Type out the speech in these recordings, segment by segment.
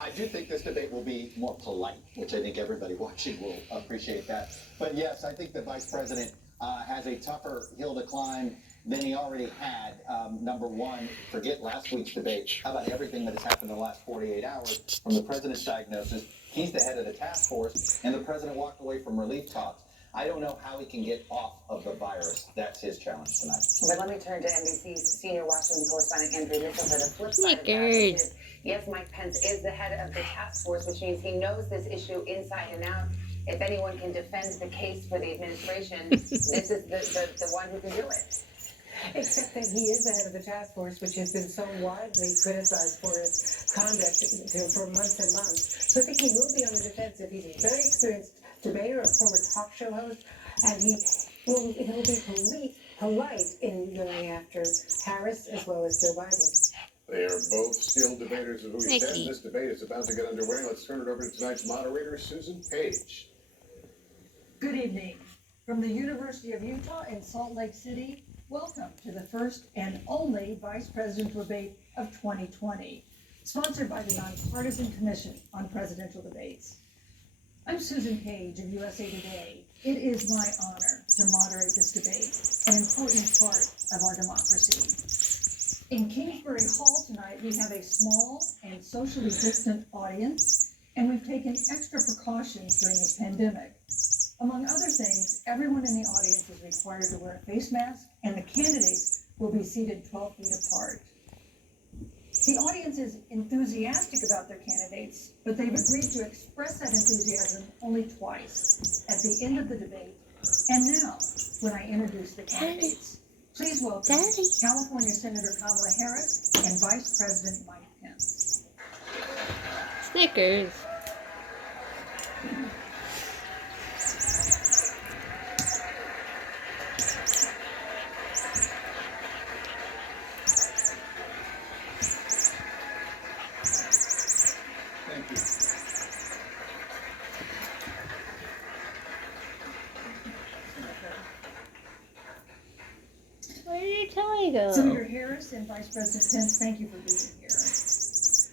I do think this debate will be more polite, which I think everybody watching will appreciate that. But yes, I think the vice president has a tougher hill to climb than he already had. Number one, forget last week's debate. How about everything that has happened in the last 48 hours from the president's diagnosis? He's the head of the task force, and the president walked away from relief talks. I don't know how he can get off of the virus. That's his challenge tonight. But let me turn to NBC's senior Washington correspondent Andrew Mitchell for the flip side of that, which is, yes, Mike Pence is the head of the task force, which means he knows this issue inside and out. If anyone can defend the case for the administration, this is the one who can do it. Except that he is the head of the task force, which has been so widely criticized for its conduct for months and months. So I think he will be on the defensive. He's a very experienced debater, a former talk show host, and he'll be polite in going after Harris as well as Joe Biden. They are both skilled debaters, as we said. This debate is about to get underway. Let's turn it over to tonight's moderator, Susan Page. Good evening. From the University of Utah in Salt Lake City, welcome to the first and only Vice Presidential Debate of 2020, sponsored by the Nonpartisan Commission on Presidential Debates. I'm Susan Page of USA Today. It is my honor to moderate this debate, an important part of our democracy. In Kingsbury Hall tonight, we have a small and socially distant audience, and we've taken extra precautions during this pandemic. Among other things, everyone in the audience is required to wear a face mask, and the candidates will be seated 12 feet apart. The audience is enthusiastic about their candidates, but they've agreed to express that enthusiasm only twice, at the end of the debate, and now, when I introduce the candidates. Please welcome California Senator Kamala Harris and Vice President Mike Pence. Snickers. Thank you. Where did Dolly go? Senator Harris and Vice President Pence, thank you for being here.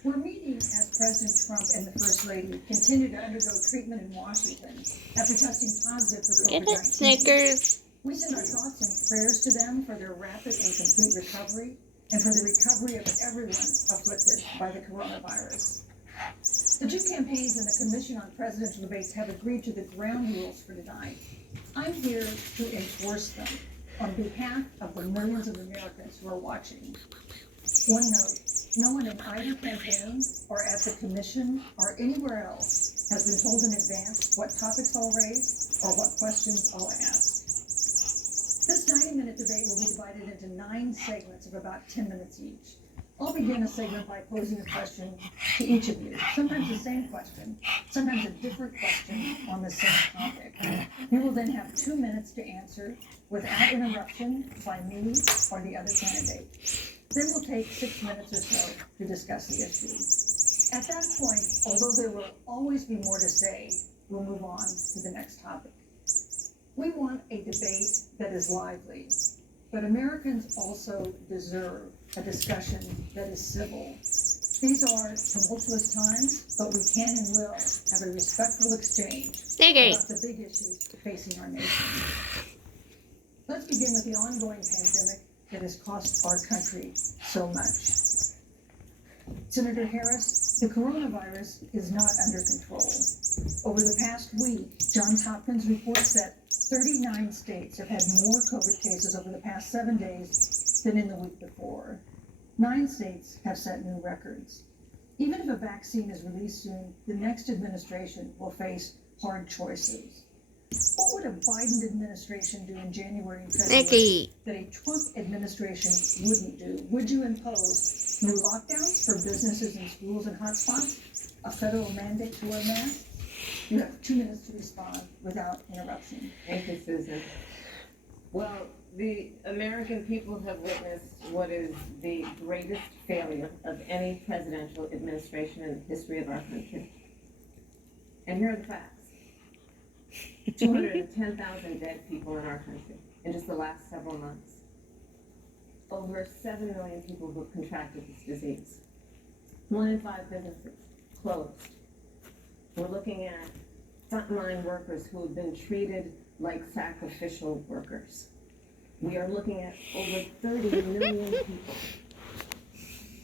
We're meeting as President Trump and the First Lady continue to undergo treatment in Washington after testing positive for Get it, COVID-19. Snickers. We send our thoughts and prayers to them for their rapid and complete recovery and for the recovery of everyone afflicted by the coronavirus. The two campaigns and the Commission on Presidential Debates have agreed to the ground rules for tonight. I'm here to enforce them on behalf of the millions of Americans who are watching. One note, no one in either campaign or at the Commission or anywhere else has been told in advance what topics I'll raise or what questions I'll ask. This 90-minute debate will be divided into 9 segments of about 10 minutes each. I'll begin a segment by posing a question to each of you, sometimes the same question, sometimes a different question on the same topic. You will then have 2 minutes to answer without interruption by me or the other candidate. Then we'll take 6 minutes or so to discuss the issue. At that point, although there will always be more to say, we'll move on to the next topic. We want a debate that is lively, but Americans also deserve a discussion that is civil. These are tumultuous times, but we can and will have a respectful exchange about the big issues facing our nation. Let's begin with the ongoing pandemic that has cost our country so much. Senator Harris, the coronavirus is not under control. Over the past week, Johns Hopkins reports that 39 states have had more COVID cases over the past 7 days than in the week before. 9 states have set new records. Even if a vaccine is released soon, the next administration will face hard choices. What would a Biden administration do in January and February that a Trump administration wouldn't do? Would you impose new lockdowns for businesses and schools and hotspots? A federal mandate to wear masks? You have 2 minutes to respond without interruption. Thank you, Susan. Well, the American people have witnessed what is the greatest failure of any presidential administration in the history of our country. And here are the facts. 210,000 dead people in our country in just the last several months. Over 7 million people who have contracted this disease. 1 in 5 businesses closed. We're looking at frontline workers who have been treated like sacrificial workers. We are looking at over 30 million people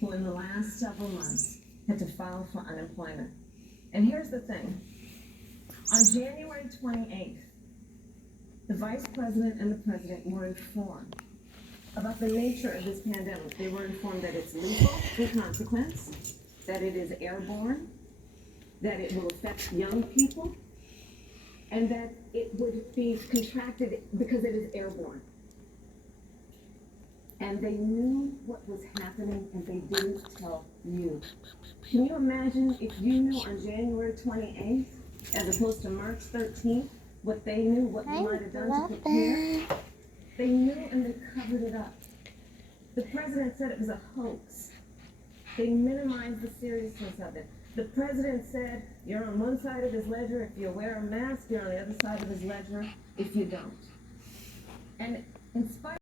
who in the last several months had to file for unemployment. And here's the thing. On January 28th, the Vice President and the President were informed about the nature of this pandemic. They were informed that it's lethal in consequence, that it is airborne, that it will affect young people, and that it would be contracted because it is airborne. And they knew what was happening and they didn't tell you. Can you imagine if you knew on January 28th, as opposed to March 13th, what they knew, what you might have done to prepare? They knew and they covered it up. The president said it was a hoax. They minimized the seriousness of it. The president said, you're on one side of his ledger if you wear a mask, you're on the other side of his ledger if you don't. And in spite